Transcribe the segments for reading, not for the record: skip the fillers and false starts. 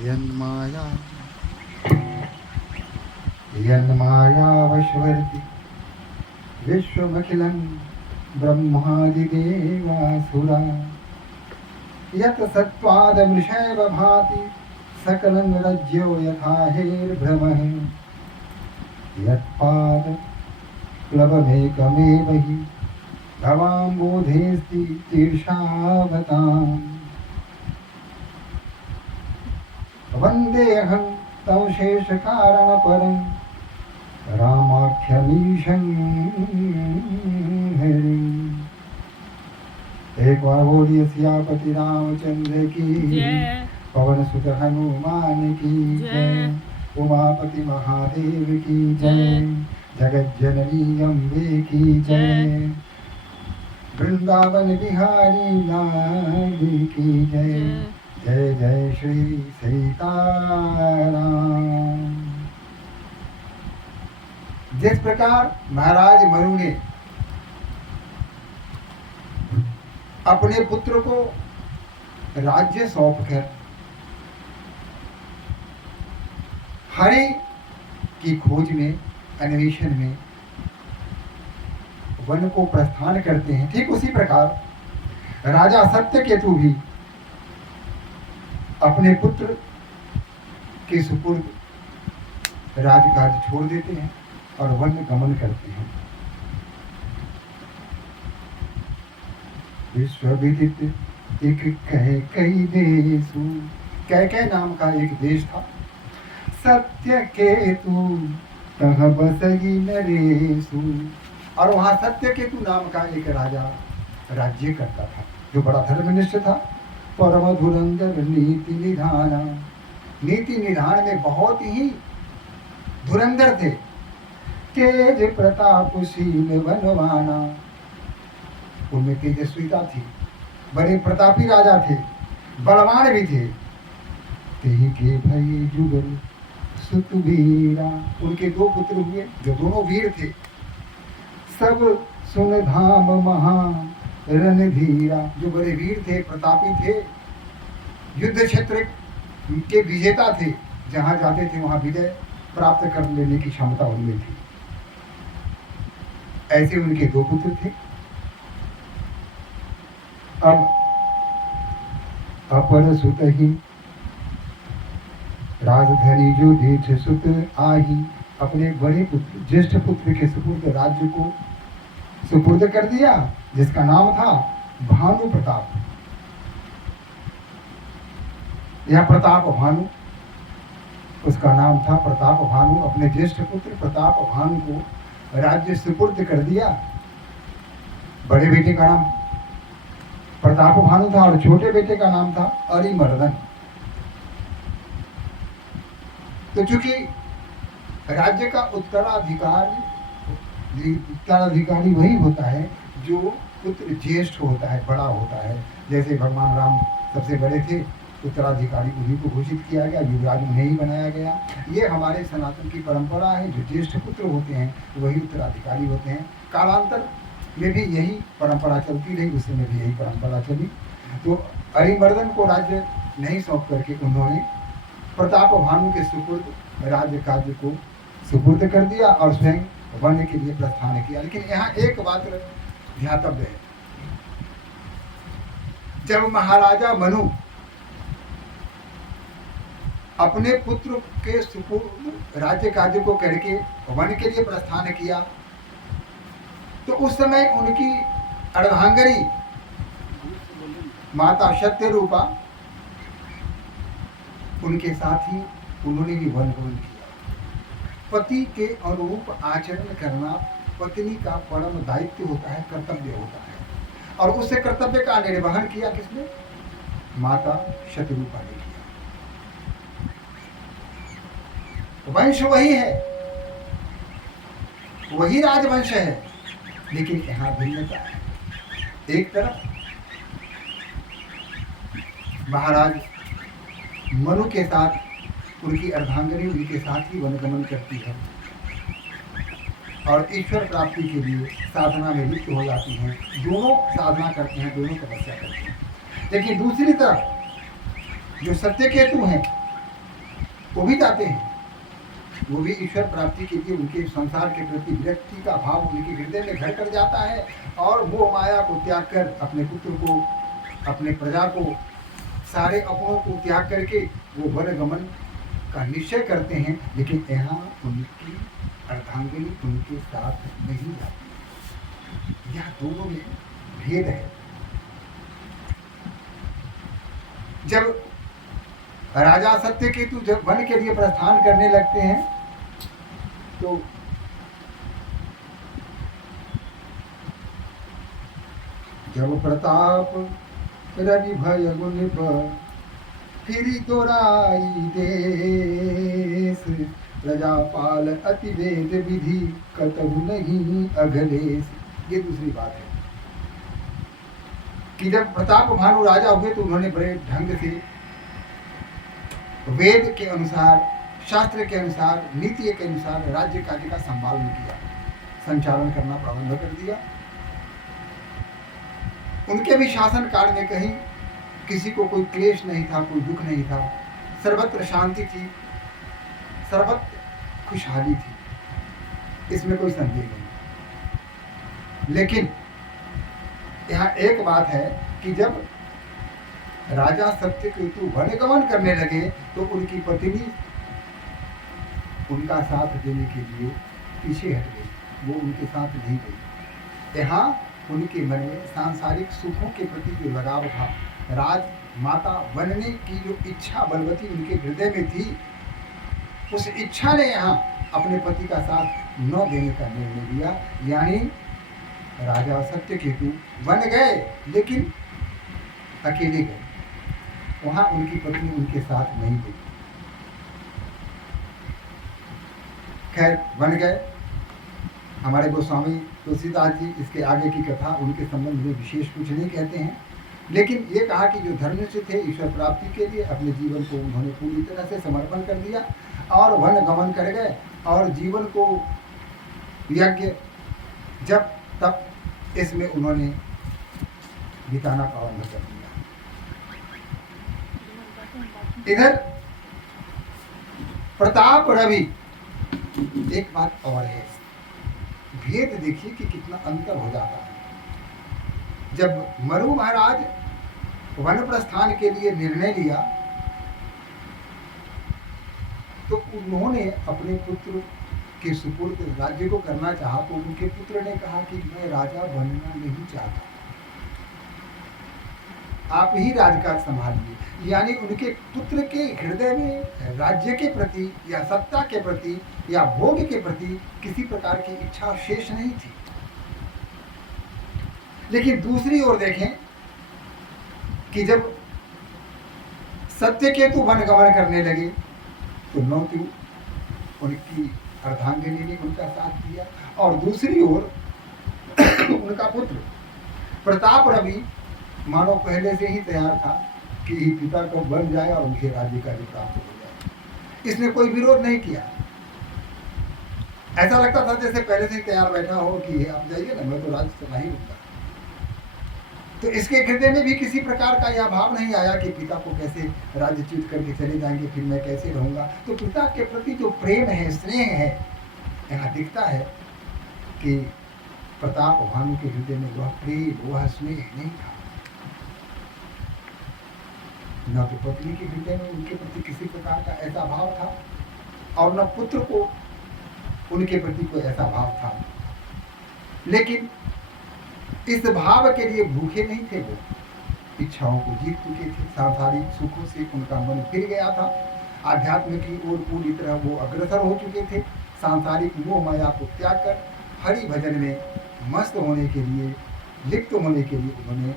यन्माया यन्मायावशवर्ति विश्वमखिलं ब्रह्मादिदेवासुरा यत् सत्त्वादमृषैव भाति सकलं रज्यो यथा हेर्भ्रमः यत्पादप्लवमेकमेव हि भवाम्बोधेऽस्ति तीर्षावताम् वन्देऽहं तं शेषकारणपरं रामाख्यमीशं हरिम्। एक बार बोलिए सियापति रामचंद्र की पवन सुत हनुमान की जय, उमापति महादेव की जय, जगत जननी अम्बे की जय, वृंदावन बिहारी लाल की जय। जय जय श्री सीताराम। जिस प्रकार महाराज मनु ने अपने पुत्र को राज्य सौंपकर हरि की खोज में, अन्वेषण में वन को प्रस्थान करते हैं, ठीक उसी प्रकार राजा सत्यकेतु भी अपने पुत्र के सुपुर्द राजकाज छोड़ देते हैं और वन गमन करते हैं। विश्वविदित एक कई देशु, कैकेय नाम का एक देश था। सत्यकेतु तह बसई नरेशु, और वहां सत्यकेतु नाम का एक राजा राज्य करता था जो बड़ा धर्मनिष्ठ था। परम धुरंधर नीति निधाना, नीति निधान में बहुत ही धुरंधर थे। तेज प्रतापशील बनवाना, उनमें तेजस्विता थी, बड़े प्रतापी राजा थे, बलवान भी थे। तेहि के भई जुगल सुत वीरा, उनके दो पुत्र हुए जो दोनों वीर थे। सब सुन धाम महा रणधीरा, जो बड़े वीर थे, प्रतापी थे, युद्ध क्षेत्र के विजेता थे, जहां जाते थे वहां विजय प्राप्त कर लेने की क्षमता उनमें थी। ऐसे उनके दो पुत्र थे। अब अपर सुत ही राजधनी जो देश सुत आही, अपने बड़े पुत्र ज्येष्ठ पुत्र के सुपुर्द राज्य को सुपुर्द कर दिया, जिसका नाम था भानु प्रताप या प्रताप भानु। उसका नाम था प्रताप भानु। अपने ज्येष्ठ पुत्र प्रताप भानु को राज्य सुपुर्द कर दिया। बड़े बेटे का नाम प्रताप भानु था और छोटे बेटे का नाम था अरिमर्दन। तो चूंकि राज्य का उत्तराधिकारी वही होता है जो पुत्र ज्येष्ठ होता है, बड़ा होता है। जैसे भगवान राम सबसे बड़े थे, उत्तराधिकारी उन्हीं को घोषित किया गया, युवराज उन्हें ही बनाया गया। ये हमारे सनातन की परंपरा है। जो ज्येष्ठ पुत्र होते हैं वही उत्तराधिकारी होते हैं। कालांतर में भी यही परंपरा चलती रही, उस समय भी यही परंपरा चली। तो अरिमर्दन को राज्य नहीं सौंप करके उन्होंने प्रताप भानु के सुपुर्द राज्य कार्य को सुपुर्द कर दिया और स्वयं वन के लिए प्रस्थान किया। लेकिन यहाँ एक बात ध्यातव्य है, जब महाराजा मनु अपने पुत्र के सुपुर्द राज्य कार्य को करके वन के लिए प्रस्थान किया, तो उस समय उनकी अर्धांगनी माता सत्य रूपा उनके साथ ही उन्होंने भी वन गमन किया। पति के अनुरूप आचरण करना पत्नी का परम दायित्व होता है, कर्तव्य होता है। और उससे कर्तव्य का निर्वहन किया किसने? माता शत्रुपा ने किया। वंश वही है, वही राजवंश है, लेकिन यहाँ भिन्नता है। एक तरफ महाराज मनु के साथ उनकी अर्धांगनी उनके साथ ही वनगमन करती है और ईश्वर प्राप्ति के लिए साधना में लिप्त हो जाती हैं। दोनों साधना करते हैं, दोनों तपस्या करते हैं। लेकिन दूसरी तरफ जो सत्यकेतु हैं वो भी जाते हैं, वो भी ईश्वर प्राप्ति के लिए उनके संसार के प्रति विरक्ति का भाव उनके हृदय में घर कर जाता है और मोह माया को त्याग कर अपने पुत्र को, अपने प्रजा को, सारे अपनों को त्याग करके वो वन गमन का निश्चय करते हैं। लेकिन यहाँ उनकी अर्धांगिनी उनके साथ नहीं जाती। यह दोनों में भेद है। जब राजा सत्यकेतु जब वन के लिए प्रस्थान करने लगते हैं तो जब प्रताप रवि भय गुण फिरी दोराई देश, प्रजापाल अति वेद विधि कतहु नहीं अघलेश। ये दूसरी बात है कि जब प्रताप भानु राजा हुए तो उन्होंने बड़े ढंग से वेद के अनुसार, शास्त्र के अनुसार, नीति के अनुसार राज्य कार्य का संभालन किया, संचालन करना प्रारंभ कर दिया। उनके भी शासन काल में कहीं किसी को कोई क्लेश नहीं था, कोई दुख नहीं था, सर्वत्र शांति थी, सर्वत्र खुशहाली थी, इसमें कोई संदेह नहीं। लेकिन यहाँ एक बात है कि जब राजा सत्यकेतु वनगमन करने लगे तो उनकी पत्नी उनका साथ देने के लिए पीछे हट गई, वो उनके साथ नहीं गई। यहाँ उनके मन में सांसारिक सुखों के प्रति जो लगाव था, राजमाता बनने की जो इच्छा बलवती उनके हृदय में थी, उस इच्छा ने यहाँ अपने पति का साथ न देने का निर्णय लिया। यानी राजा सत्यकेतु वन गए लेकिन अकेले गए, वहां उनकी पत्नी उनके साथ नहीं गई। खैर वन गए। हमारे गोस्वामी तुलसीदास जी इसके आगे की कथा उनके संबंध में विशेष कुछ नहीं कहते हैं, लेकिन ये कहा कि जो धर्मनिष्ठ थे ईश्वर प्राप्ति के लिए अपने जीवन को उन्होंने पूरी तरह से समर्पण कर दिया और वन गमन कर गए और जीवन को यज्ञ जब तब इसमें उन्होंने बिताना प्रारंभ कर दिया। इधर प्रताप रवि, एक बात और है, भेद देखिए कि कितना अंतर हो जाता है। जब मरु महाराज वन प्रस्थान के लिए निर्णय लिया तो उन्होंने अपने पुत्र के सुपुर्द राज्य को करना चाहा, तो उनके पुत्र ने कहा कि मैं राजा बनना नहीं चाहता, आप ही राजकाज संभालिए। यानी उनके पुत्र के हृदय में राज्य के प्रति या सत्ता के प्रति या भोग के प्रति किसी प्रकार की इच्छा शेष नहीं थी। लेकिन दूसरी ओर देखें कि जब सत्यकेतु वनगमन करने लगे तो नौतु उनकी अर्धांगिनी ने उनका साथ दिया और दूसरी ओर उनका पुत्र प्रताप रवि मानो पहले से ही तैयार था कि पिता को बन जाए और उनके राज्य का भी प्राप्त हो जाए। इसने कोई विरोध नहीं किया। ऐसा लगता था जैसे पहले से ही तैयार बैठा हो कि आप जाइए ना, मैं तो राज्य से नहीं रुकता। तो इसके हृदय में भी किसी प्रकार का यह भाव नहीं आया कि पिता को कैसे राज्यच्युत करके चले जाएंगे, फिर मैं कैसे रहूंगा। तो पिता के प्रति जो प्रेम है, स्नेह है, यहाँ दिखता है कि प्रताप भानु के हृदय में वह प्रेम, वह स्नेह नहीं था। न तो पत्नी के हृदय में उनके प्रति किसी प्रकार का ऐसा भाव था और न पुत्र को उनके प्रति कोई ऐसा भाव था। लेकिन इस भाव के लिए भूखे नहीं थे, वो इच्छाओं को जीत चुके थे, सांसारिक सुखों से उनका मन फिर गया था, आध्यात्म की ओर पूरी तरह वो अग्रसर हो चुके थे। सांसारिक मोह माया को त्याग कर हरि भजन में मस्त होने के लिए, लिप्त होने के लिए उन्होंने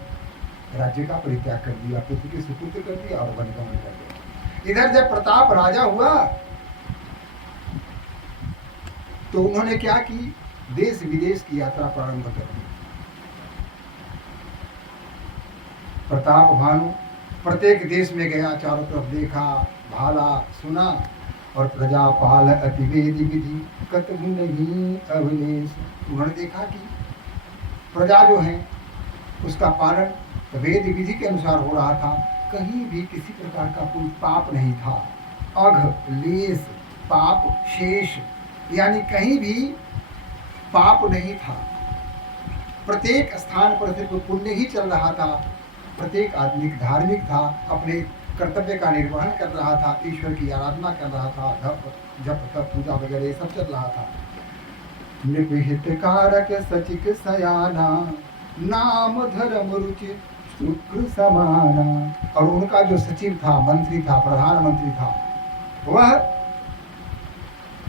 राज्य का परित्याग कर दिया, पुत्र के सुपुत्र कर दिया और वनगमन कर दिया। इधर जब प्रताप राजा हुआ तो उन्होंने क्या की, देश विदेश की यात्रा प्रारंभ कर दी। प्रताप भानु प्रत्येक देश में गया, चारों तरफ देखा, भाला, सुना और प्रजापाल अतिवेदी विधि कतहु नहीं अवलेश। उन्होंने देखा कि प्रजा जो है उसका पालन वेद विधि के अनुसार हो रहा था, कहीं भी किसी प्रकार का कोई पाप नहीं था, अघ लेस पाप शेष, यानी कहीं भी पाप नहीं था। प्रत्येक स्थान पर सिर्फ पुण्य ही चल रहा था। प्रत्येक आदमी धार्मिक था, अपने कर्तव्य का निर्वहन कर रहा था, ईश्वर की आराधना कर रहा था, जप तप पूजा वगैरह ये सब चल रहा था। नृपहित कारक सचिक सयाना, नाम धर्म रुचि शुक्र समाना। और उनका जो सचिव था, मंत्री था, प्रधानमंत्री था, वह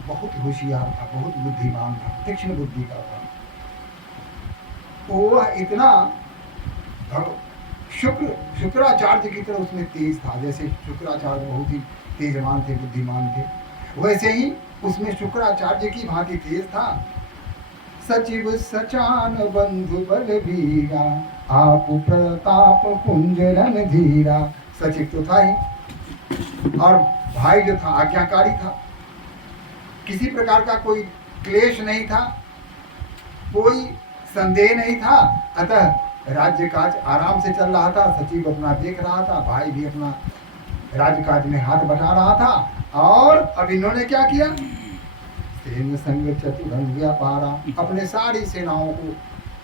बहुत होशियार था, बहुत बुद्धिमान था, तीक्ष्ण बुद्धि का था। वह इतना शुक्राचार्य की तरह उसमें तेज था। जैसे शुक्राचार्य बहुत ही तेजवान थे, बुद्धिमान थे, वैसे ही उसमें शुक्राचार्य की भांति तेज था। सचिव सचान बंधु बलबीरा, आप प्रताप कुंज रणधीरा। सचिव तो था ही, और भाई जो था आज्ञाकारी था। किसी प्रकार का कोई क्लेश नहीं था, कोई संदेह नहीं था। अतः राज्य काज आराम से चल रहा था। सचिव अपना देख रहा था, भाई भी अपना राज्य काज में हाथ बटा रहा था। और अब इन्होंने क्या किया, सेन संग चतुरंग व्यापारा, अपने सारी सेनाओं को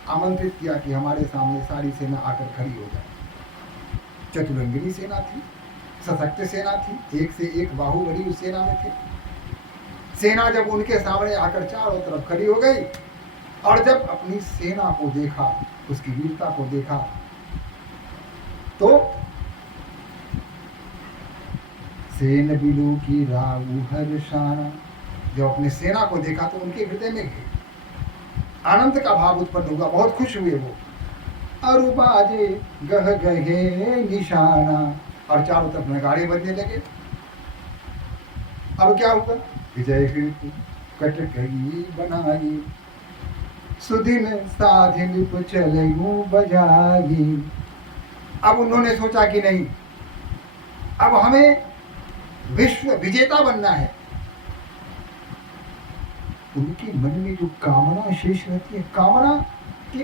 आमंत्रित किया कि हमारे सामने सारी सेना आकर खड़ी हो जाए। चतुरंगिनी सेना थी, सशक्त सेना थी, एक से एक बाहुबली उस सेना में थे। सेना जब उनके सामने आकर चारों तरफ खड़ी हो गई, और जब अपनी सेना को देखा, उसकी वीरता को देखा, तो सेन बिलू की राहु हर्षाना, जब अपने सेना को देखा तो उनके हृदय में आनंद का भाव उत्पन्न हुआ, बहुत खुश हुए वो। अरु बाजे गह गहे निशाना, और चारों तरफ नगाड़े बजने लगे। अब क्या हुआ, विजय हेतु कटकई बनाई, सुदिन साधिन चलू बजाई। अब उन्होंने सोचा कि नहीं, अब हमें विश्व विजेता बनना है। उनके मन में जो कामना शेष रहती है, कामना के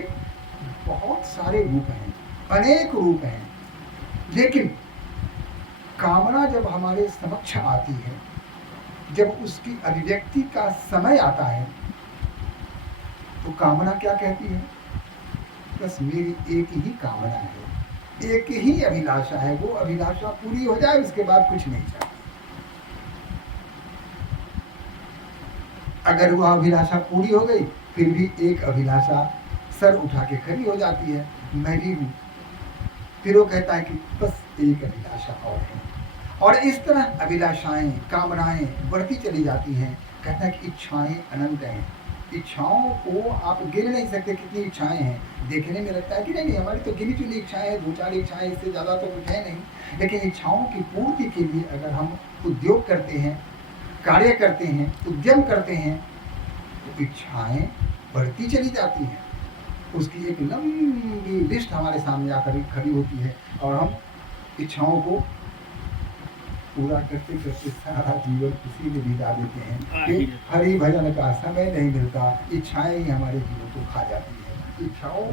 बहुत सारे रूप हैं, अनेक रूप हैं, लेकिन कामना जब हमारे समक्ष आती है, जब उसकी अभिव्यक्ति का समय आता है, तो कामना क्या कहती है, बस मेरी एक ही कामना है, एक ही अभिलाषा है, वो अभिलाषा पूरी हो जाए, उसके बाद कुछ नहीं चाहिए। अगर वह अभिलाषा पूरी हो गई, फिर भी एक अभिलाषा सर उठा के खड़ी हो जाती है, मैं भी हूँ। फिर वो कहता है कि बस एक अभिलाषा और है, और इस तरह अभिलाषाएं, कामनाएं बढ़ती चली जाती हैं। कहता है कि इच्छाएं अनंत हैं, इच्छाओं को आप गिन नहीं सकते कितनी इच्छाएं हैं। देखने में लगता है कि नहीं हमारी तो गिनी चुनी इच्छाएं हैं, 2-4 इच्छाएं, इससे ज़्यादा तो कुछ है नहीं। लेकिन इच्छाओं की पूर्ति के लिए अगर हम उद्योग करते हैं, कार्य करते हैं, उद्यम करते हैं, तो इच्छाएं बढ़ती चली जाती हैं। उसकी एक लंबी लिस्ट हमारे सामने आकर खड़ी होती है, और हम इच्छाओं को पूरा करते करते सारा जीवन उसी में बिता देते हैं कि हरि भजन का समय नहीं मिलता, इच्छाएं ही हमारे जीवन को खा जाती है। इच्छाओं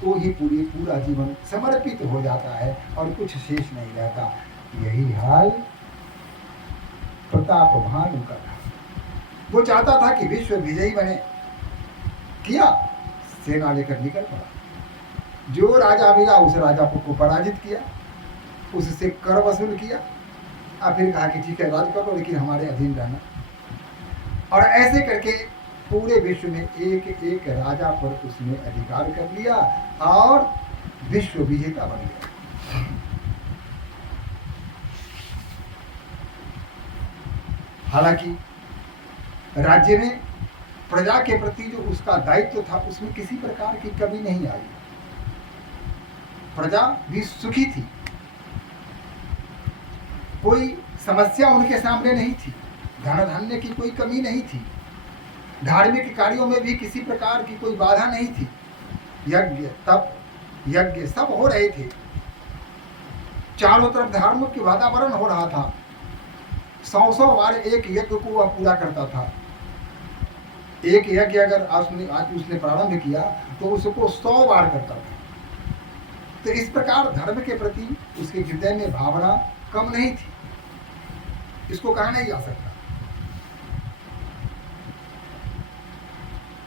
को ही पूरा जीवन समर्पित हो जाता है और कुछ शेष नहीं रहता। यही हाल प्रताप भानु का था। वो चाहता था कि विश्व विजयी बने, किया, सेना लेकर निकल पड़ा। जो राजा मिला उस राजा को पराजित किया, उससे कर वसूल किया, और फिर कहा कि ठीक है राज करो, लेकिन हमारे अधीन रहना। और ऐसे करके पूरे विश्व में एक एक राजा पर उसने अधिकार कर लिया और विश्व विजेता बन गया। हालांकि राज्य में प्रजा के प्रति जो उसका दायित्व था, उसमें किसी प्रकार की कमी नहीं आई। प्रजा भी सुखी थी, कोई समस्या उनके सामने नहीं थी, धन धान्य की कोई कमी नहीं थी, धार्मिक कार्यों में भी किसी प्रकार की कोई बाधा नहीं थी। यज्ञ तप यज्ञ सब हो रहे थे, चारों तरफ धार्मिक वातावरण हो रहा था। 100 बार एक यज्ञ को वह पूरा करता था। एक यज्ञ अगर आज उसने प्रारंभ किया तो उसको 100 बार करता था। तो इस प्रकार धर्म के प्रति उसके हृदय में भावना कम नहीं थी। इसको कहा नहीं जा सकता।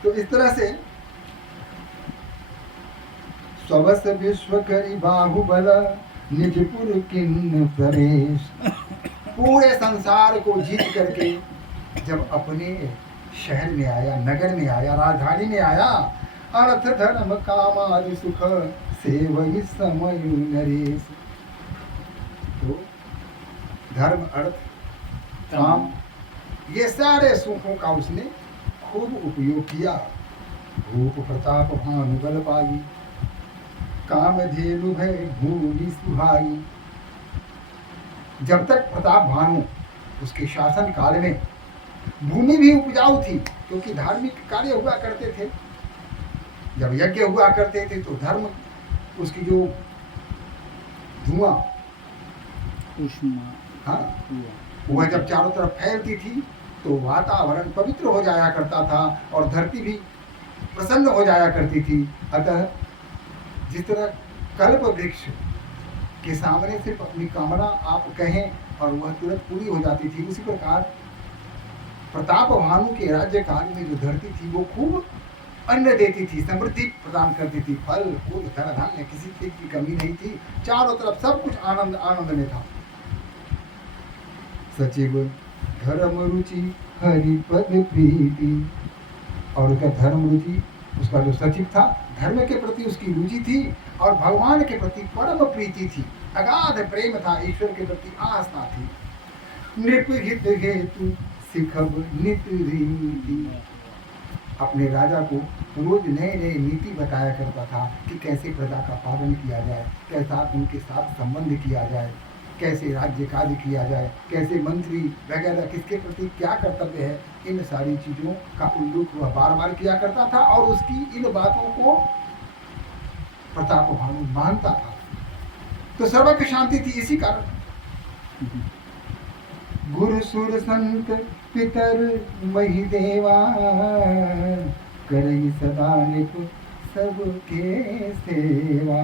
तो इस तरह से स्वस विश्व करी बाहुबल निजपुर किन्न परेश, पूरे संसार को जीत करके जब अपने शहर में आया, नगर में आया, राजधानी में आया, अर्थ धर्म काम आदि सुख सेवई समय नरेश। तो धर्म अर्थ काम ये सारे सुखों का उसने खूब उपयोग किया। भूप प्रताप भानुबल पाई, काम धेनु भय भूमि सुहाई। जब तक प्रताप भानु उसके शासन काल में भूमि भी उपजाऊ थी, क्योंकि धार्मिक कार्य हुआ करते थे। जब यज्ञ हुआ करते थे तो धर्म उसकी जो धुआं, हाँ, वह जब चारों तरफ फैलती थी तो वातावरण पवित्र हो जाया करता था और धरती भी प्रसन्न हो जाया करती थी। अतः जिस तरह कल्प वृक्ष के सामने सिर्फ अपनी कामना आप कहें और वह तुरंत पूरी हो जाती थी, उसी प्रकार प्रताप भानु के राज्य काल में जो धरती थी वो खूब अन्न देती थी, समृद्धि प्रदान करती थी, फल फूल धन धान्य किसी चीज की कमी नहीं थी। चारों तरफ सब कुछ आनंद आनंद में था। सचिव धर्म रुचि हरिपद प्रीति, और उसका धर्म रुचि, उसका जो सचिव था धर्म के प्रति उसकी रुचि थी और भगवान के प्रति परम प्रीति थी, अगाध प्रेम था, ईश्वर के प्रति आस्था थी। नृपहित हेतु सिखब नित रीति, अपने राजा को रोज नए नए नीति बताया करता था कि कैसे प्रजा का पालन किया जाए, कैसा उनके साथ संबंध किया जाए, कैसे राज्य कार्य किया जाए, कैसे मंत्री वगैरह किसके प्रति क्या कर्तव्य है, इन सारी चीज़ों का उल्लेख वह बार बार किया करता था और उसकी इन बातों को प्रताप भानु मानता था। तो सर्वत्र शांति थी इसी कारण। गुरु सुर संत पितर मही देवा, करई सदा निप सबके सेवा।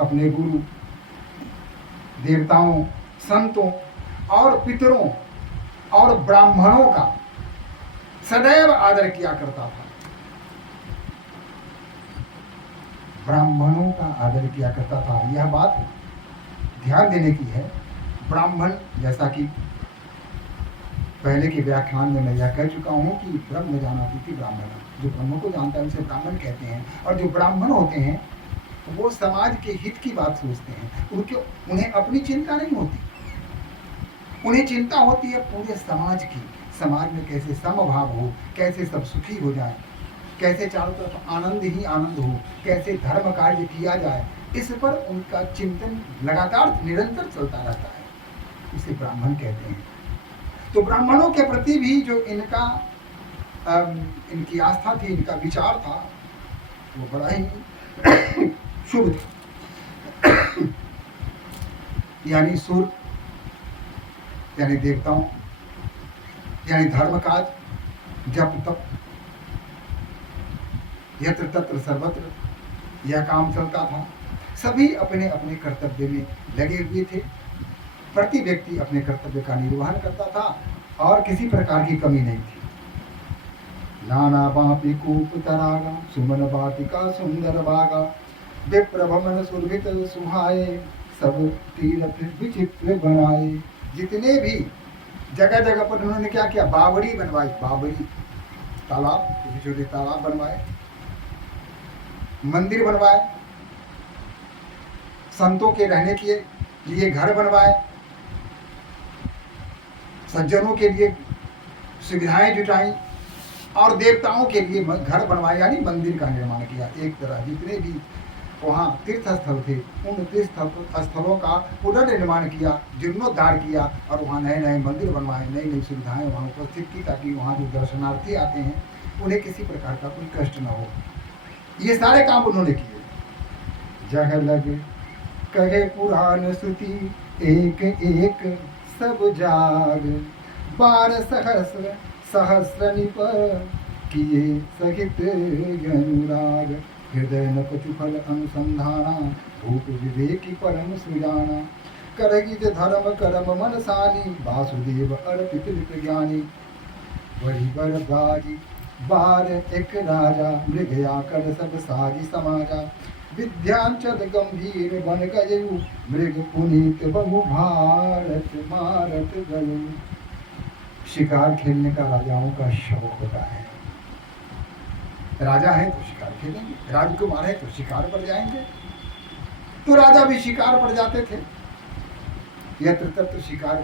अपने गुरु देवताओं, संतों और पितरों और ब्राह्मणों का सदैव आदर किया करता था। ब्राह्मणों का आदर किया करता था। यह बात ध्यान देने की है। ब्राह्मण, जैसा कि पहले के व्याख्यान में मैं यह कह चुका हूँ कि ब्रह्म जानाति इति ब्राह्मण, जो ब्रह्म को जानता है उसे ब्राह्मण कहते हैं। और जो ब्राह्मण होते हैं वो समाज के हित की बात सोचते हैं, उन्हें अपनी चिंता नहीं होती, उन्हें चिंता होती है पूरे समाज की। समाज में कैसे समभाव हो, कैसे सब सुखी हो जाए, कैसे चारों तरफ आनंद ही आनंद हो, कैसे धर्म कार्य किया जाए, इस पर उनका चिंतन लगातार निरंतर चलता रहता है। इसे ब्राह्मण कहते हैं। तो ब्राह्मणों के प्रति भी जो इनकी आस्था थी, इनका विचार था, वो बड़ा ही शुभ था। यानी सुर, यानी देवताओं, यानी धर्म काज, जप तप, यत्र तत्र सर्वत्र यह काम चलता था। सभी अपने अपने कर्तव्य में लगे हुए थे। प्रति व्यक्ति अपने कर्तव्य का निर्वहन करता था और किसी प्रकार की कमी नहीं थी। नाना बापी कूप तरागा, सुमन बाटिका सुंदर बागा, विप्र भमन सुरभित सुहाए, सब तीर्थ विचित्र बनाए। जितने भी जगह जगह पर उन्होंने क्या किया, बावड़ी बनवाई, बावड़ी तालाब, छोटे छोटे तालाब बनवाए, मंदिर बनवाए, संतों के रहने के लिए घर बनवाए, सज्जनों के लिए सुविधाएं जुटाई और देवताओं के लिए घर बनवाए, यानी मंदिर का निर्माण किया। एक तरह जितने भी वहाँ तीर्थ स्थल थे उन तीर्थ स्थलों का पुनर्निर्माण किया, जीर्णोद्धार किया और वहाँ नए नए मंदिर बनवाए, नई नई सुविधाएं वहाँ उपस्थित की, ताकि वहाँ जो दर्शनार्थी आते हैं उन्हें किसी प्रकार का कोई कष्ट न हो। ये सारे काम उन्होंने किए। जह लग कहे पुराण श्रुति, एक एक सब जाग, 12 सहस्र सहस्र निप किए सहित अनुराग, हृदय न कछु फल अनुसंधाना, भूप विवेकी परम सुजाना, करेगी जो धर्म कर्म मन सानी, वासुदेव अर्पित लिप ज्ञानी। वही बर बाजी बार एक राजा, मृगया कर सब सारी समाजा। विद्यांचल गंभीर बन गयु, मृग पुनीत बहु भारत मारत गयु। शिकार खेलने का राजाओं का शौक होता है। राजा है तो शिकार खेलेंगे, राजकुमार है तो शिकार पर जाएंगे। तो राजा भी शिकार पर जाते थे, यत्र तत्र शिकार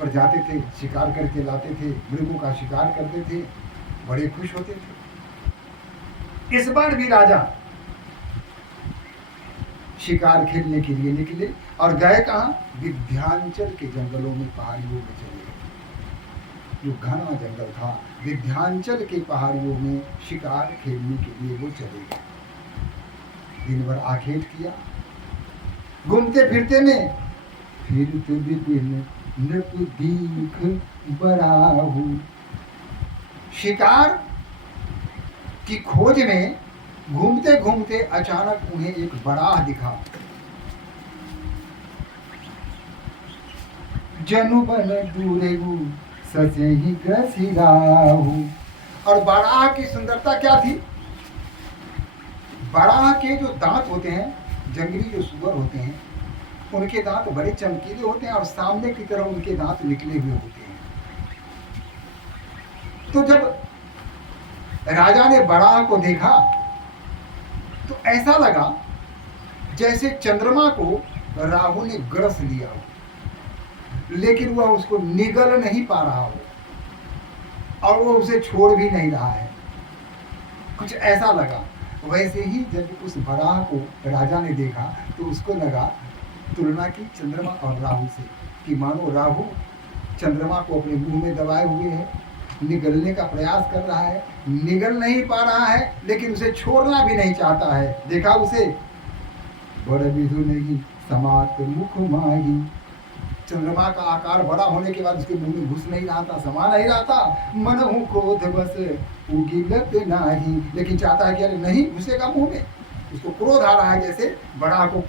पर जाते थे, शिकार करके लाते थे, मृगों का शिकार करते थे, बड़े खुश होते थे। इस बार भी राजा शिकार खेलने के लिए निकले और गए कहाँ? विंध्याचल के जंगलों में, पहाड़ियों में चले गए। जो घना जंगल था, विंध्याचल के पहाड़ियों में शिकार खेलने के लिए वो चले गए। दिन भर आखेट किया, घूमते फिरते में फिरते विपिन नृप दीख बराहु। शिकार की खोज में घूमते घूमते अचानक उन्हें एक बराह दिखा। जनु बन दूरेगु ससे ही ग्रसिराहु। और बराह की सुंदरता क्या थी? बराह के जो दांत होते हैं, जंगली जो सुअर होते हैं, उनके दांत बड़े चमकीले होते हैं और सामने की तरफ उनके दांत निकले हुए होते हैं। तो जब राजा ने बराह को देखा तो ऐसा लगा जैसे चंद्रमा को राहु ने ग्रस लिया हो, लेकिन वह उसको निगल नहीं पा रहा हो और वो उसे छोड़ भी नहीं रहा है। कुछ ऐसा लगा। वैसे ही जब उस बराह को राजा ने देखा तो उसको लगा, तुलना की चंद्रमा और राहु से, कि मानो राहु चंद्रमा को अपने मुंह में दबाए हुए है, निगलने का प्रयास कर रहा है, निगल नहीं पा रहा है, लेकिन उसे छोड़ना भी नहीं चाहता है। देखा उसे, बड़ विधु नहीं समात मुख माही। चंद्रमा का आकार बड़ा होने के बाद उसके मुंह में घुस नहीं रहा था, समा नहीं रहा था। मन हूँ क्रोध बस उगिलत नाही, लेकिन चाहता है कि अरे नहीं घुसेगा मुंह में। उसको क्रोध आ रहा है, जैसे बड़ा को,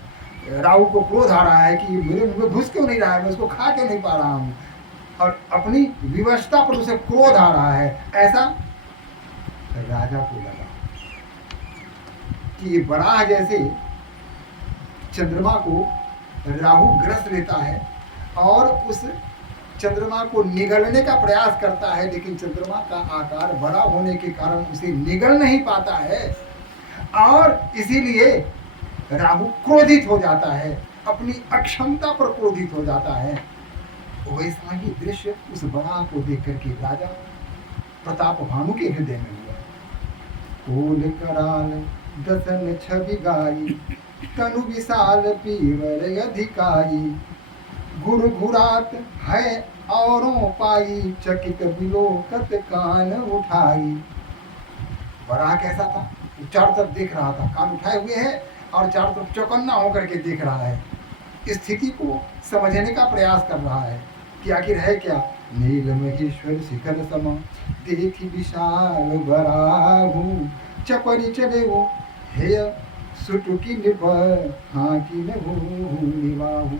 राहु को क्रोध आ रहा है कि मेरे मुंह में घुस क्यों नहीं रहा है, मैं उसको खा क्यों नहीं पा रहा हूँ, और अपनी विवशता पर उसे क्रोध आ रहा है। ऐसा राजा को लगा कि ये बड़ा जैसे चंद्रमा को राहु ग्रस लेता है और उस चंद्रमा को निगलने का प्रयास करता है, लेकिन चंद्रमा का आकार बड़ा होने के कारण उसे निगल नहीं पाता है और इसीलिए राहु क्रोधित हो जाता है, अपनी अक्षमता पर क्रोधित हो जाता है। वैसा ही दृश्य उस बड़ा को देख करके राजा प्रताप भानु के हृदय में हुआ। कोल कराल दसन छवि गाई, तनु विशाल पीवर अधिकारी। गुरु घुरात है औरों पाई, चकित बिलोकत कान उठाई। बड़ा कैसा था? चारों तरफ देख रहा था, कान उठाए हुए है और चारों तरफ चौकन्ना होकर के देख रहा है, स्थिति को समझने का प्रयास कर रहा है कि आखिर है क्या। नील महेश्वर शिखर सम देखी विशाल बराहु, चपरी चले वो हे सुटुकी निभ हाकी में निवाहु।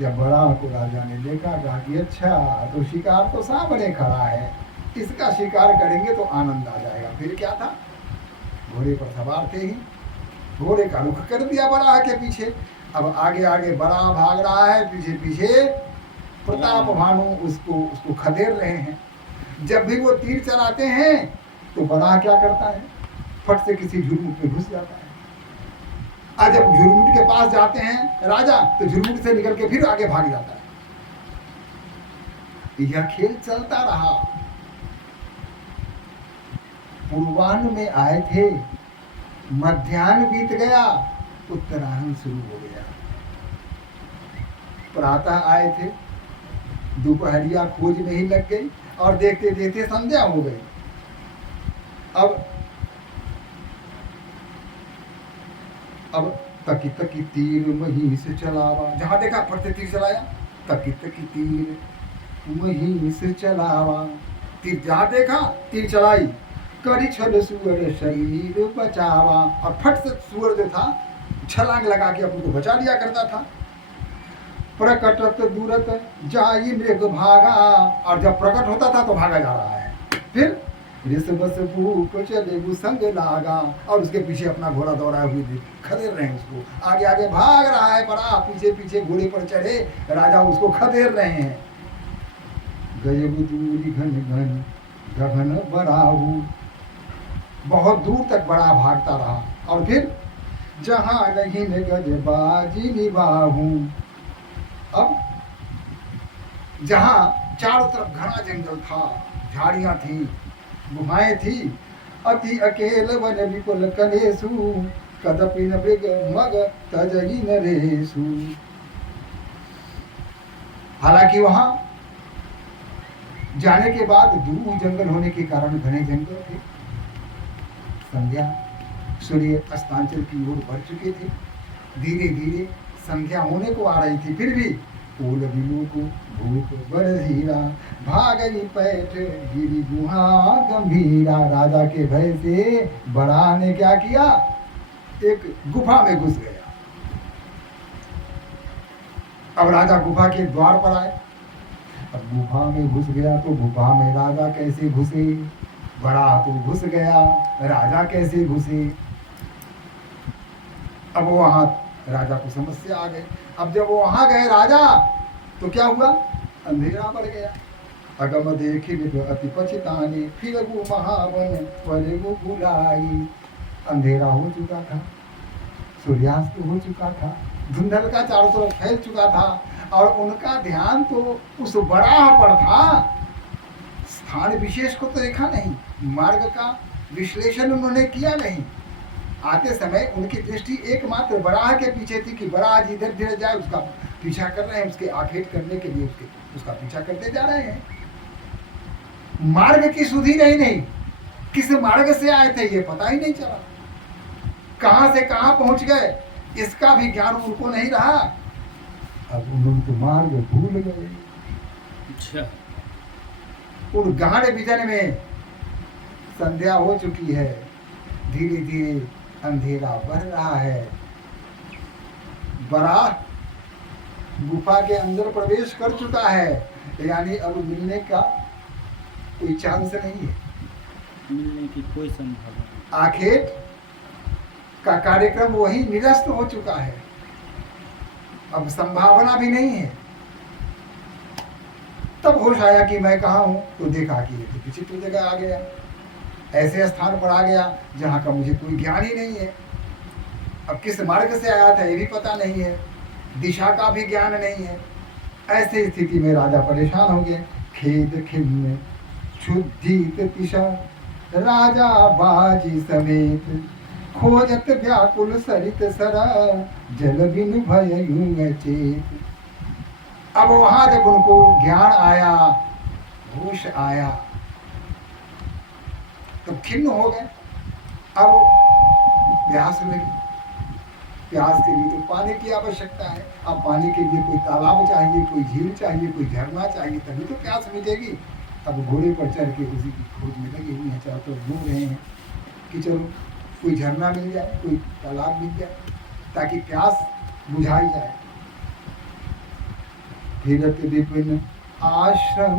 जब बड़ा को राजा ने देखा, कहा कि अच्छा तो शिकार तो सामने खड़ा है, इसका शिकार करेंगे तो आनंद आ जाएगा। फिर क्या था, घोड़े पर सवार थे ही, घोड़े का रुख कर दिया बड़ा के पीछे। अब आगे आगे बड़ा भाग रहा है, पीछे पीछे प्रताप भानु उसको खदेड़ रहे हैं। जब भी वो तीर चलाते हैं तो बड़ा क्या करता है, फट से किसी झुरमुट में घुस जाता है। और जब झुरमुट के पास जाते हैं राजा, तो झुरमुट से निकल के फिर आगे भाग जाता है। यह खेल चलता रहा। पूर्वाह्न में आए थे, मध्याह्न बीत गया, उत्तरायण शुरू हो गया। प्रातः आए थे, दोपहरिया खोज में ही लग गई और देखते देखते संध्या हो गई। अब तकी तकी तीर महिष चलावा, जहां देखा फटते तीर चलाया, तकी तकी तीर महिष चलावा। तीर जहां देखा तीर चलाई, करी छल सुअर शरीर बचावा। और फट से सुअर जो था छलांग लगा के अपने को बचा लिया करता था। प्रकटत दूरत जाई मृग भागा, और जब प्रकट होता था तो भागा जा रहा है। फिर ऋषभस भूप चले संग लागा, और उसके पीछे अपना घोड़ा दौड़ाए हुए खदेड़ रहे हैं उसको, आगे आगे भाग रहा है बड़ा, पीछे पीछे घोड़े पर चढ़े राजा उसको खदेड़ रहे हैं। गए दूरी घन घन गगन बराहू, बहुत दूर तक बड़ा भागता रहा। और फिर जहां नहीं गज बाजी निभाहू, अब जहां चारों तरफ घना जंगल था, झाड़ियां थी, गुफाएं थी, अति अकेल वन विपुल कलेसु, कदपि न मृग मग तजई नरेसु। हालांकि वहां जाने के बाद दूर जंगल होने के कारण घने जंगल थे। संध्या, सूर्य अस्तांचल की ओर बढ़ चुके थे, धीरे धीरे संध्या होने को आ रही थी। फिर भी फूल बिलू को भूत बरधीरा, भागई पैठ गिरी गुहा गंभीरा। राजा के भय से बड़ा ने क्या किया, एक गुफा में घुस गया। अब राजा गुफा के द्वार पर आए। अब गुफा में घुस गया तो गुफा में राजा कैसे घुसे, बड़ा तो घुस गया, राजा कैसे घुसे। अब वहां राजा को समस्या आ गई। अब जब वो वहां गए राजा, तो क्या हुआ, अंधेरा बढ़ गया। अगम देखी अति पछताने, फिर वो महावन पर वो बुलाई। अंधेरा हो चुका था, सूर्यास्त हो चुका था, धुंधल का चारों तरफ फैल चुका था, और उनका ध्यान तो उस बराह पर था। स्थान विशेष को तो देखा नहीं, मार्ग का विश्लेषण उन्होंने किया नहीं। आते समय उनकी दृष्टि एकमात्र बराह के पीछे थी कि बराह जिधर धीरे जाए उसका पीछा कर रहे हैं, उसके आखेट करने के लिए उसका पीछा करते जा रहे हैं। मार्ग की सुधि नहीं, किस मार्ग से आए थे ये पता ही नहीं चला, कहां से कहां पहुंच गए इसका भी ज्ञान उनको नहीं रहा। अब उन्होंने तो मार्ग भूल गए। अच्छा, उन गाढ़ विजन में संध्या हो चुकी है, धीरे धीरे अंधेरा बढ़ रहा है। बराह गुफा के अंदर प्रवेश कर चुका है, यानी अब मिलने का कोई चांस नहीं है, मिलने की कोई संभावना। आखेट का कार्यक्रम वही निरस्त हो चुका है, अब संभावना भी नहीं है। तब होश आया कि मैं कहाँ हूं, तो देखा कि ये तो विचित्र जगह आ गया, ऐसे स्थान पर आ गया जहां का मुझे कोई ज्ञान ही नहीं है। अब किस मार्ग से आया था ये भी पता नहीं है, दिशा का भी ज्ञान नहीं है। ऐसी स्थिति में राजा परेशान हो गए। खेद खिन्न क्षुधित तिशा, राजा बाजी समेत, खोजत व्याकुल सरित सरा, जल बिनु भय यूं चेत। अब वहां जब उनको ज्ञान आया, होश आया, तो खिन्न हो गए। अब प्यास लगी, प्यास के लिए तो पानी की आवश्यकता है। अब पानी के लिए कोई तालाब चाहिए, कोई झील चाहिए, कोई झरना चाहिए, तभी तो प्यास मिटेगी। अब घोड़े पर चढ़ के उसी की खोज में लगे हुए हैं, चारों तरफ घूम रहे हैं कि चलो कोई झरना मिल जाए, कोई तालाब मिल जाए, ताकि प्यास बुझाई जाए। फिरत विपिन आश्रम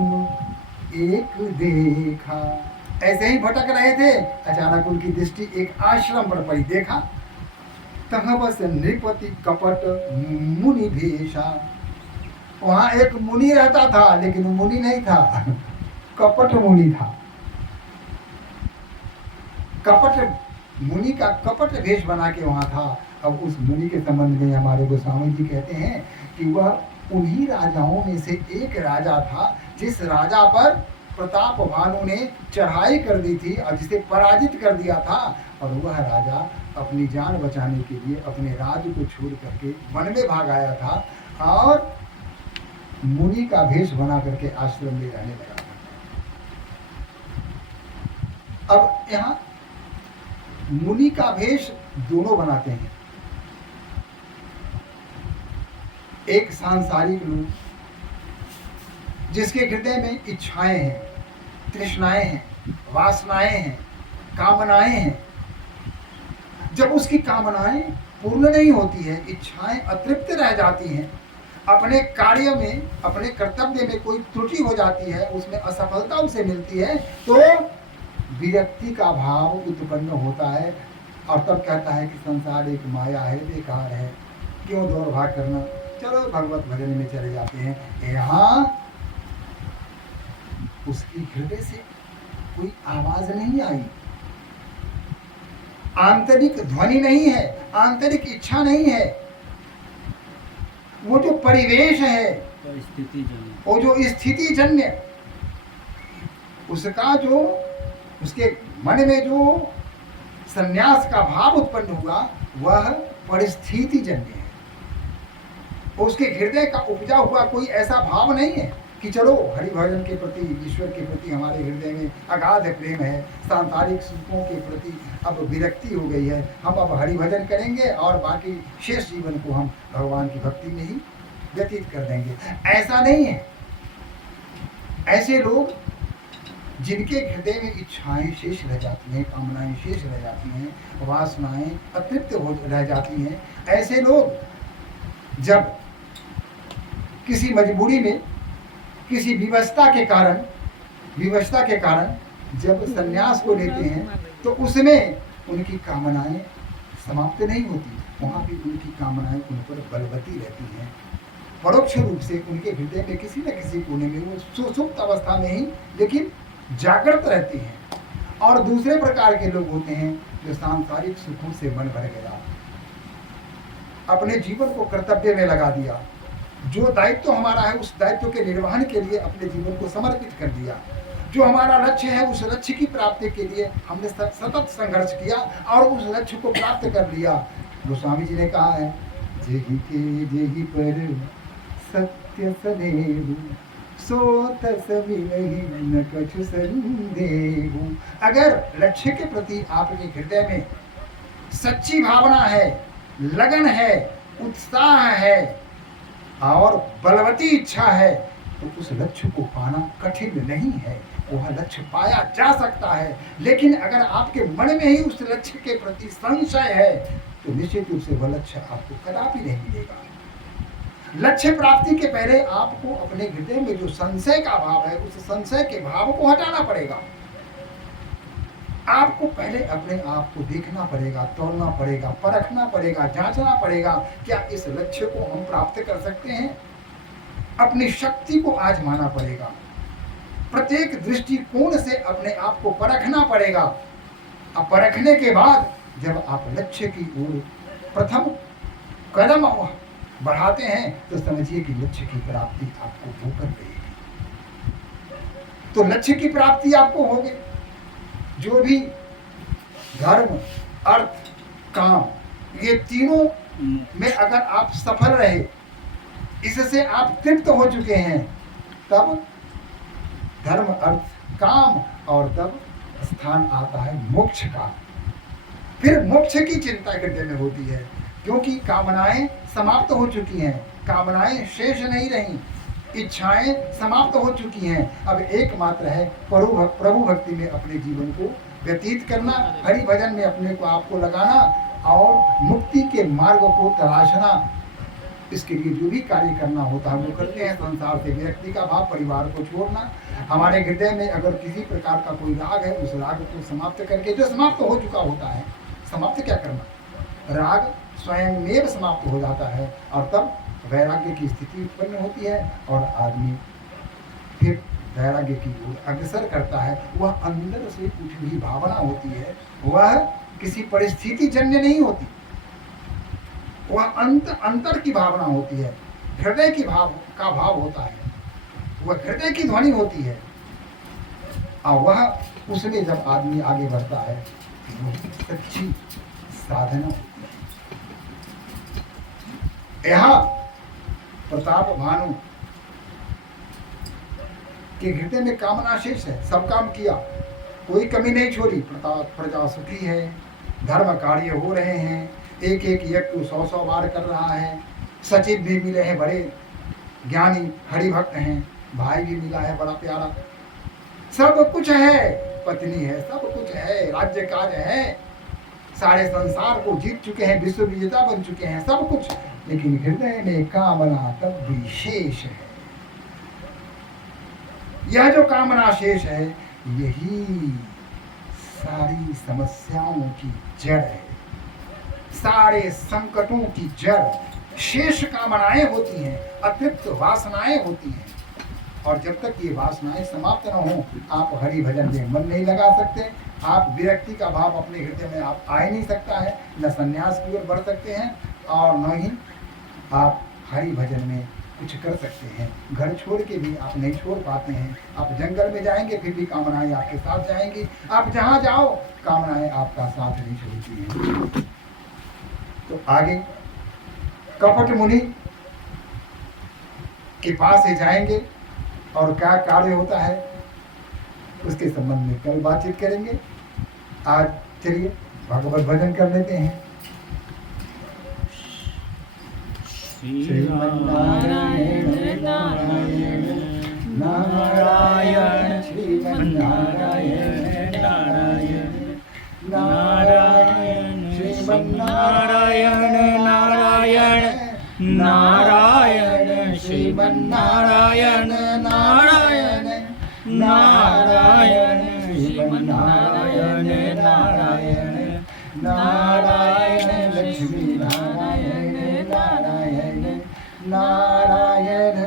एक देखा, ऐसे ही भटक रहे थे, अचानक उनकी दृष्टि एक आश्रम पर पड़ी। देखा, तहाँ बस नृपति कपट मुनि भेषा। वहां एक मुनि रहता था, लेकिन वो मुनि नहीं था, कपट मुनि था। कपट मुनि का कपट भेष बना के वहां था। अब उस मुनि के संबंध में हमारे गोस्वामी जी कहते हैं कि वह उन्हीं राजाओं में से एक राजा था जिस राजा पर प्रताप भानु ने चढ़ाई कर दी थी और जिसे पराजित कर दिया था। और वह राजा अपनी जान बचाने के लिए अपने राज्य को छोड़ करके वन में भाग आया था और मुनि का भेष बना करके आश्रम में रहने लगा था। अब यहाँ मुनि का भेष दोनों बनाते हैं, एक सांसारिक लोग जिसके हृदय में इच्छाएं हैं, तृष्णाएं हैं, वासनाएं हैं, कामनाएं हैं। जब उसकी कामनाएं पूर्ण नहीं होती है, इच्छाएं अतृप्त रह जाती हैं, अपने कार्य में, अपने कर्तव्य में कोई त्रुटि हो जाती है, उसमें असफलता उसे मिलती है, तो विरक्ति का भाव उत्पन्न होता है और तब कहता है कि संसार एक माया है, बेकार है, क्यों दौड़ भाग करना, चलो भगवत भजन में चले जाते हैं। यहाँ उसकी हृदय से कोई आवाज नहीं आई, आंतरिक ध्वनि नहीं है, आंतरिक इच्छा नहीं है। वो जो परिवेश है, परिस्थिति जन्य, वो जो स्थिति जन्य, उसका जो उसके मन में जो संन्यास का भाव उत्पन्न हुआ, वह परिस्थिति जन्य है। उसके हृदय का उपजा हुआ कोई ऐसा भाव नहीं है कि चलो हरि भजन के प्रति, ईश्वर के प्रति हमारे हृदय में अगाध प्रेम है, सांसारिक सुखों के प्रति अब विरक्ति हो गई है, हम अब हरि भजन करेंगे और बाकी शेष जीवन को हम भगवान की भक्ति में ही व्यतीत कर देंगे। ऐसा नहीं है। ऐसे लोग जिनके हृदय में इच्छाएं शेष रह जाती हैं, कामनाएं शेष रह जाती हैं, वासनाएं अतृप्त हो रह जाती हैं, ऐसे लोग जब किसी मजबूरी में, किसी विवशता के कारण जब संन्यास को लेते हैं, तो उसमें उनकी कामनाएं समाप्त नहीं होती, वहाँ भी उनकी कामनाएं उन पर बलवती रहती हैं। परोक्ष रूप से उनके हृदय में किसी न किसी कोने में वो सुसुप्त अवस्था में ही लेकिन जागृत रहती हैं। और दूसरे प्रकार के लोग होते हैं जो सांसारिक सुखों से मन भर गया, अपने जीवन को कर्तव्य में लगा दिया, जो दायित्व हमारा है उस दायित्व के निर्वहन के लिए अपने जीवन को समर्पित कर दिया, जो हमारा लक्ष्य है उस लक्ष्य की प्राप्ति के लिए हमने सतत संघर्ष किया और उस लक्ष्य को प्राप्त कर लिया। गोस्वामी जी ने कहा है, जेहि के जेहि पर सत्य सदेहु, सोत समिलहि न कछु संदेहु। अगर लक्ष्य के प्रति आपके हृदय में सच्ची भावना है, लगन है, उत्साह है और बलवती इच्छा है, तो उस लक्ष्य को पाना कठिन नहीं है, वह लक्ष्य पाया जा सकता है। लेकिन अगर आपके मन में ही उस लक्ष्य के प्रति संशय है, तो निश्चित रूप से वह लक्ष्य आपको कदापि नहीं मिलेगा। लक्ष्य प्राप्ति के पहले आपको अपने हृदय में जो संशय का भाव है, उस संशय के भाव को हटाना पड़ेगा। आपको पहले अपने आप को देखना पड़ेगा, तोलना पड़ेगा, परखना पड़ेगा, जांचना पड़ेगा, क्या इस लक्ष्य को हम प्राप्त कर सकते हैं। अपनी शक्ति को आजमाना पड़ेगा, प्रत्येक दृष्टिकोण से अपने आप को परखना पड़ेगा। अब परखने के बाद जब आप लक्ष्य की ओर प्रथम कदम बढ़ाते हैं, तो समझिए कि लक्ष्य की प्राप्ति आपको होकर रहेगी। तो लक्ष्य की प्राप्ति आपको होगी। जो भी धर्म, अर्थ, काम, ये तीनों में अगर आप सफल रहे, इससे आप तृप्त हो चुके हैं, तब धर्म, अर्थ, काम और तब स्थान आता है मोक्ष का। फिर मोक्ष की चिंता हृदय में होती है, क्योंकि कामनाएं समाप्त हो चुकी हैं, कामनाएं शेष नहीं रही, इच्छाएं समाप्त हो चुकी हैं। अब एकमात्र है प्रभु भक्ति में अपने जीवन को व्यतीत करना, हरि भजन में अपने को आपको लगाना और मुक्ति के मार्ग को तलाशना। इसके लिए जो भी कार्य करना होता है वो करते हैं। संसार से विरक्ति का भाव, परिवार को छोड़ना। हमारे हृदय में अगर किसी प्रकार का कोई राग है, उस राग को समाप्त करके, जो समाप्त हो चुका होता है, समाप्त क्या करना, राग स्वयं में समाप्त हो जाता है और तब वैराग्य की स्थिति उत्पन्न होती है और आदमी फिर वैराग्य की ओर अग्रसर करता है। वह अंदर से कुछ भी भावना होती है, वह किसी परिस्थिति जन्य नहीं होती, वह अंतर की भावना होती है, हृदय की भाव होता है, वह हृदय की ध्वनि होती है। और वह उसमें जब आदमी आगे बढ़ता है, वो सच्ची साधना होती है। यहाँ प्रताप भानु के हृदय में कामना शेष है, सब काम किया, कोई कमी नहीं छोड़ी, प्रजा सुखी है, धर्म कार्य हो रहे हैं, एक एक यज्ञ को 100 बार कर रहा है, सचिव भी मिले हैं, बड़े ज्ञानी हरिभक्त हैं, भाई भी मिला है बड़ा प्यारा, सब कुछ है, पत्नी है, सब कुछ है, राज्य कार्य है, सारे संसार को जीत चुके हैं, विश्व विजेता बन चुके हैं, सब कुछ लेकिन हृदय में कामना तब भी शेष है। यह जो कामना शेष है, यही सारी समस्याओं की जड़ है, सारे संकटों की जड़। शेष कामनाएं होती हैं, अतृप्त वासनाएं होती हैं, और जब तक ये वासनाएं समाप्त न हो, आप हरि भजन में मन नहीं लगा सकते। आप विरक्ति का भाव अपने हृदय में आप आ ही नहीं सकता है, न संन्यास की ओर बढ़ सकते हैं और न ही आप हरि भजन में कुछ कर सकते हैं। घर छोड़ के भी आप नहीं छोड़ पाते हैं। आप जंगल में जाएंगे फिर भी कामनाएं आपके साथ जाएंगी। आप जहाँ जाओ कामनाएं आपका साथ नहीं छोड़ती हैं। तो आगे कपट मुनि के पास से जाएंगे और क्या कार्य होता है उसके संबंध में कल बातचीत करेंगे। आज चलिए भगवत भजन कर लेते हैं। श्रीमन्नारायण नारायण नारायण, श्रीमन्नारायण नारायण नारायण, श्रीमन्नारायण नारायण नारायण, श्रीमन्नारायण नारायण नारायण, श्रीमन्नारायण नारायण नारायण, लक्ष्मी नारायण नारायण नारायण।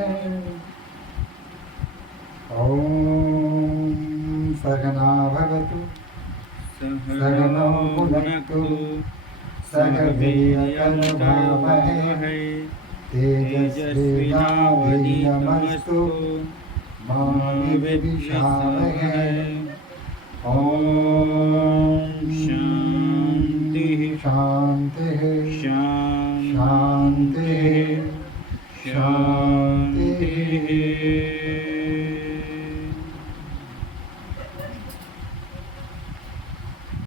ओम सहना भवतु सहनौ भुनक्तु सह वीर्यं तेजस्विनावधीतमस्तु मा विद्विषावहै। ओम